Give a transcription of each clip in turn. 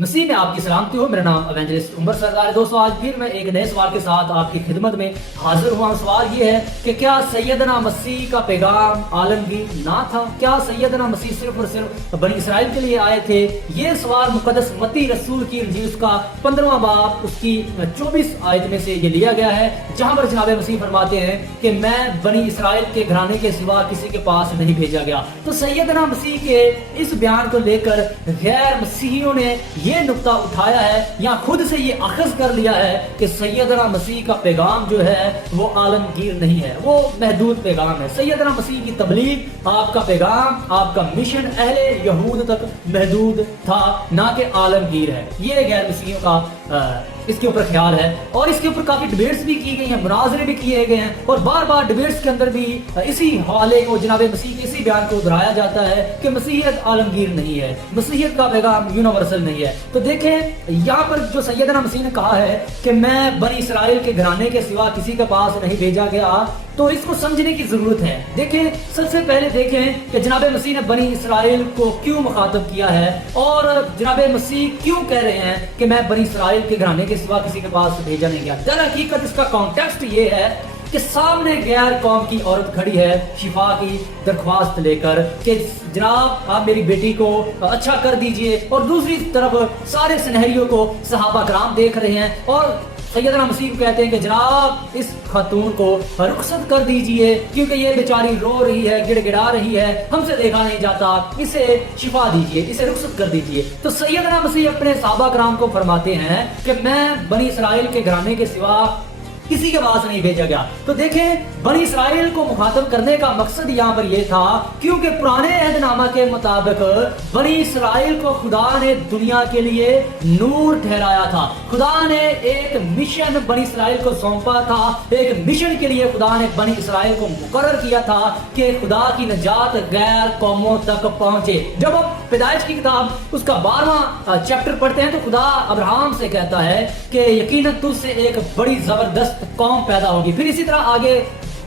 मसीह में आपकी सलामती हो। मेरा नाम एवेंजलिस्ट उमर सरदार है। दोस्तों, आज फिर मैं एक नए सवाल के साथ आपकी खिदमत में हाजिर हुआ हूं। सवाल ये है कि क्या सैयदना मसीह का पैगाम आलमगीर ना था? क्या सैयदना मसीह सिर्फ और सिर्फ बनी इसराइल के लिए आए थे? ये सवाल मुकद्दस मत्ती रसूल की इंजील उसका 15वां बाब उसकी 24 आयत में से ये लिया गया है, जहां पर जनाब मसीह फरमाते हैं कि मैं बनी इसराइल के घराने के सिवा किसी के पास नहीं भेजा गया। तो सैयदना मसीह के इस बयान को लेकर गैर मसीहियों ने ये नुक्ता उठाया है या खुद से ये अखज़ कर लिया है कि सैयदना मसीह का पैगाम जो है वो आलमगीर नहीं है, वो महदूद पैगाम है। सैयदना मसीह की तबलीग, आपका पैगाम, आपका मिशन अहले यहूद तक महदूद था, ना कि आलमगीर है। ये गैर मसीहियों का इसके ऊपर ख्याल है और इसके ऊपर काफी डिबेट्स भी की गई हैं, मुनाजरे भी किए गए हैं और बार बार डिबेट्स के अंदर भी इसी हवाले को, जनाब मसीह के इसी बयान को दोहराया जाता है कि मसीहियत आलमगीर नहीं है, मसीहियत का पैगाम यूनिवर्सल नहीं है। तो देखें, यहाँ पर जो सैयदना मसीह ने कहा है कि मैं बनी इसराइल के घराने के सिवा किसी के पास नहीं भेजा गया, तो इसको समझने की जरूरत है। देखें, सबसे पहले देखें कि जनाब मसीह ने बनी इसराइल को क्यों मुखातब किया है और जनाब मसीह क्यों कह रहे हैं कि मैं बनी इसराइल के घराने के सिवा किसी के पास भेजा नहीं गया। दर हकीकत इसका कॉन्टेक्स्ट ये है कि सामने गैर कौम की औरत खड़ी है शिफा की दरख्वास्त लेकर कि जनाब आप मेरी बेटी को अच्छा कर दीजिए, और दूसरी तरफ सारे सिनेरियो को सहाबा कराम देख रहे हैं और सैयदना मसीह कहते हैं कि जनाब इस खातून को रुखसत कर दीजिए क्योंकि ये बेचारी रो रही है, गिड़गिड़ा रही है, हमसे देखा नहीं जाता, इसे शिफा दीजिए, इसे रुखसत कर दीजिए। तो सैयदना मसीह अपने सहाबा कराम को फरमाते हैं कि मैं बनी इसराइल के घराने के सिवा किसी के पास नहीं भेजा गया। तो देखें, बनी इसराइल को मुखातब करने का मकसद यहाँ पर यह था क्योंकि पुराने अहदनामा के मुताबिक बनी इसराइल को खुदा ने दुनिया के लिए नूर ठहराया था। खुदा ने एक मिशन बनी इसराइल को सौंपा था, एक मिशन के लिए खुदा ने बनी इसराइल को मुकर्रर किया था कि खुदा की नजात गैर कौमों तक पहुंचे। जब आप पैदाइश की किताब उसका 12वां चैप्टर पढ़ते हैं तो खुदा अब्राहम से कहता है कि यकीनन तुझसे एक बड़ी जबरदस्त कौम पैदा होगी। फिर इसी तरह आगे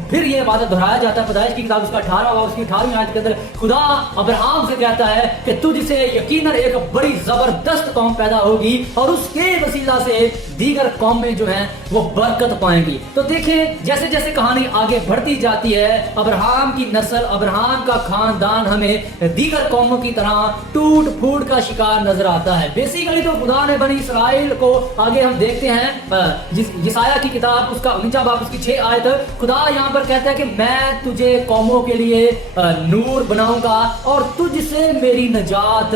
फिर ये बात दोहराया जाता है पैदाइश की किताब उसका 18वां बाब उसकी 18वीं आयत के अंदर खुदा अब्राहम से कहता है कि तुझसे यकीनन एक बड़ी जबरदस्त कौम पैदा होगी और उसके वसीला से दीगर कौमें जो हैं वो बरकत पाएंगी। तो देखें, जैसे जैसे कहानी आगे बढ़ती जाती है, अब्राहम की नस्ल, अब्राहम का खानदान हमें दीगर कौमों की तरह टूट फूट का शिकार नजर आता है। बेसिकली तो खुदा ने बनी इसराइल को, आगे हम देखते हैं यसाया की किताब उसका 49वां बाब उसकी 6 आयत, खुदा यहाँ पर कहता है कि मैं तुझे कौमों के लिए नूर बनाऊंगा और तुझसे मेरी नजात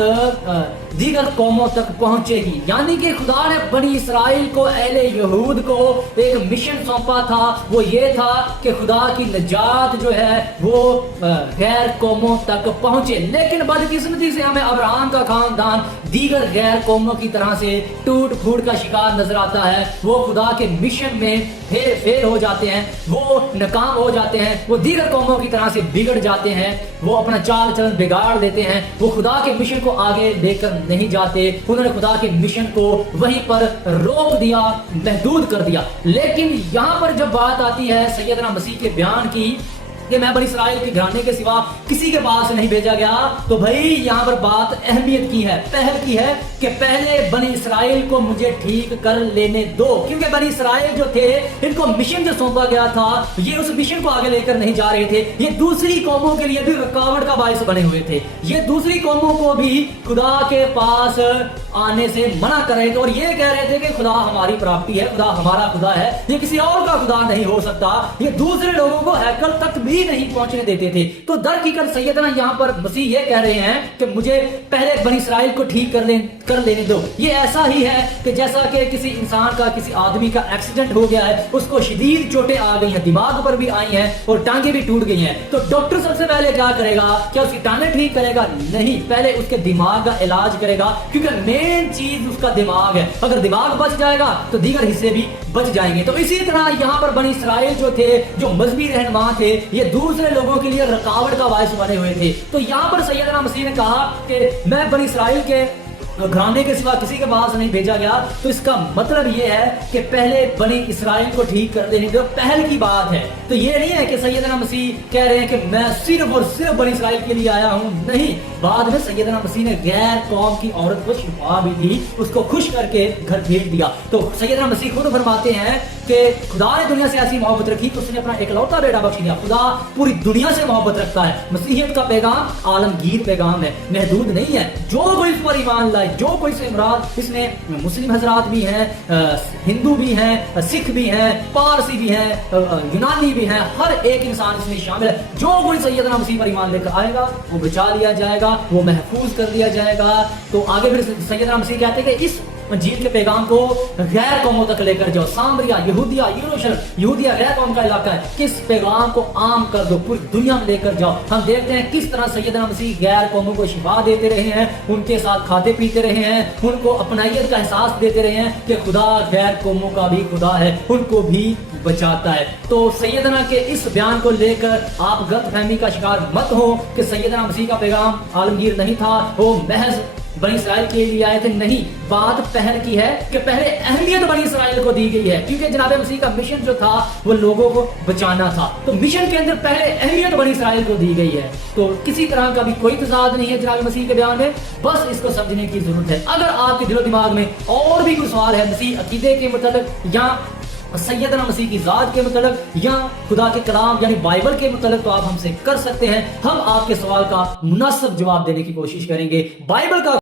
दीगर कौमों तक पहुंचेगी। यानी कि खुदा ने बनी इसराइल को, अहले यहूद को एक मिशन सौंपा था, वो ये था कि खुदा की नजात जो है वो गैर कौमों तक पहुंचे। लेकिन बदकिस्मती से हमें अब्राहम का खानदान दीगर गैर कौमों की तरह से टूट फूट का शिकार नजर आता है। वो खुदा के मिशन में फेल हो जाते हैं, वो नाकाम हो जाते हैं, वो दीगर कौमों की तरह से बिगड़ जाते हैं, वो अपना चाल चलन बिगाड़ देते हैं, वो खुदा के मिशन को आगे लेकर नहीं जाते। उन्होंने खुदा के मिशन को वहीं पर रोक दिया, महदूद कर दिया। लेकिन यहाँ पर जब बात आती है सैयदना मसीह के बयान की कि मैं बनी इसराइल के घराने के सिवा किसी के पास नहीं भेजा गया, तो भाई यहाँ पर बात अहमियत की है, पहल की है कि पहले बनी इसराइल को मुझे ठीक कर लेने दो, क्योंकि बनी इसराइल जो थे इनको मिशन जो सौंपा गया था ये उस मिशन को आगे लेकर नहीं जा रहे थे। ये दूसरी कौमों के लिए भी रुकावट का बायस बने हुए थे। ये दूसरी कौमों को भी खुदा के पास आने से मना कर रहे थे और ये कह रहे थे कि खुदा हमारी प्राप्ति है, खुदा हमारा खुदा है, ये किसी और का खुदा नहीं हो सकता। ये दूसरे लोगों को हैकल तक भी नहीं पहुंचने देते थे। तो दर हकीकत सैयदना यहाँ पर मसीह ये कह रहे हैं कि मुझे पहले बनी इसराइल को ठीक कर लेने दो। ये ऐसा ही है कि जैसा कि किसी इंसान का, किसी आदमी का एक्सीडेंट हो गया है, उसको शदीद चोटें आ गई हैं, दिमाग पर भी आई हैं और टांगे भी टूट गई हैं, तो डॉक्टर सबसे पहले क्या करेगा? क्या उसकी टांगे ठीक करेगा? नहीं, पहले उसके दिमाग का इलाज करेगा, क्योंकि मेन चीज उसका दिमाग है। अगर दिमाग बच जाएगा तो दीगर हिस्से भी बच जाएंगे। तो इसी तरह यहाँ पर बनी इसराइल जो थे, जो मजहबी रहनुमा थे, ये दूसरे लोगों के लिए रुकावट का बायस बने हुए थे। तो यहाँ पर सैयदना मसीह ने कहा कि मैं बनी इसराइल के घराने के सिवा किसी के पास नहीं भेजा गया। तो इसका मतलब ये है कि पहले बनी इसराइल को ठीक कर देने दो, पहल की बात है। तो ये नहीं है कि सैयदना मसीह कह रहे हैं कि मैं सिर्फ और सिर्फ बनी इसराइल के लिए आया हूं, नहीं। बाद में सैयदना मसीह ने गैर कौम की औरत को शिफा भी दी, उसको खुश करके घर भेज दिया। तो सैयदना मसीह खुद फरमाते हैं कि खुदा ने दुनिया से ऐसी मोहब्बत रखी कि उसने अपना इकलौता बेटा बख्श दिया। खुदा पूरी दुनिया से मोहब्बत रखता है। मसीहियत का पैगाम आलमगीर पैगाम है, महदूद नहीं है। जो कोई इस पर ईमान लाए, जो कोई से मुराद, इसमें मुस्लिम हजरात भी हैं, हिंदू भी हैं, सिख भी हैं, पारसी भी हैं, यूनानी भी हैं, हर एक इंसान इसमें शामिल है। जो कोई सैयदना मसीह पर ईमान लेकर आएगा वो बचा लिया जाएगा, वो महफूज कर लिया जाएगा। तो आगे फिर सैयदना मसीह कहते हैं कि इस इंजील के पैगाम को गैर कौमों तक लेकर जाओ। सामरिया, यहूदिया, यरूशलेम, यहूदिया गैर कौम का इलाका है, किस पैगाम को आम कर दो, पूरी दुनिया में लेकर जाओ। हम देखते हैं किस तरह सैयदना मसीह गैर कौमों को शिफा देते रहे हैं, उनके साथ खाते पीते रहे हैं, उनको अपनाइयत का एहसास देते रहे हैं कि खुदा गैर कौमों का भी खुदा है, उनको भी बचाता है। तो सैयदना के इस बयान को लेकर आप गलतफहमी का शिकार मत हो कि सैयदना मसीह का पैगाम आलमगीर नहीं था, वो महज बनी इसराइल के लिए आए थे। नहीं, बात पहल की है कि पहले अहमियत बनी इसराइल को दी गई है, क्योंकि जनाब मसीह का मिशन जो था वो लोगों को बचाना था। तो मिशन के अंदर पहले अहमियत बनी इसराइल को दी गई है। तो किसी तरह का भी कोई तजाद नहीं है जनाब मसीह के बयान में, बस इसको समझने की जरूरत है। अगर आपके दिलो दिमाग में और भी कोई सवाल है मसीह अकीदे के मतलब या सैयदना मसीह की ज़ात के मतलब या खुदा के कलाम यानी बाइबल के मतलब, तो आप हमसे कर सकते हैं। हम आपके सवाल का मुनासिब जवाब देने की कोशिश करेंगे। बाइबल का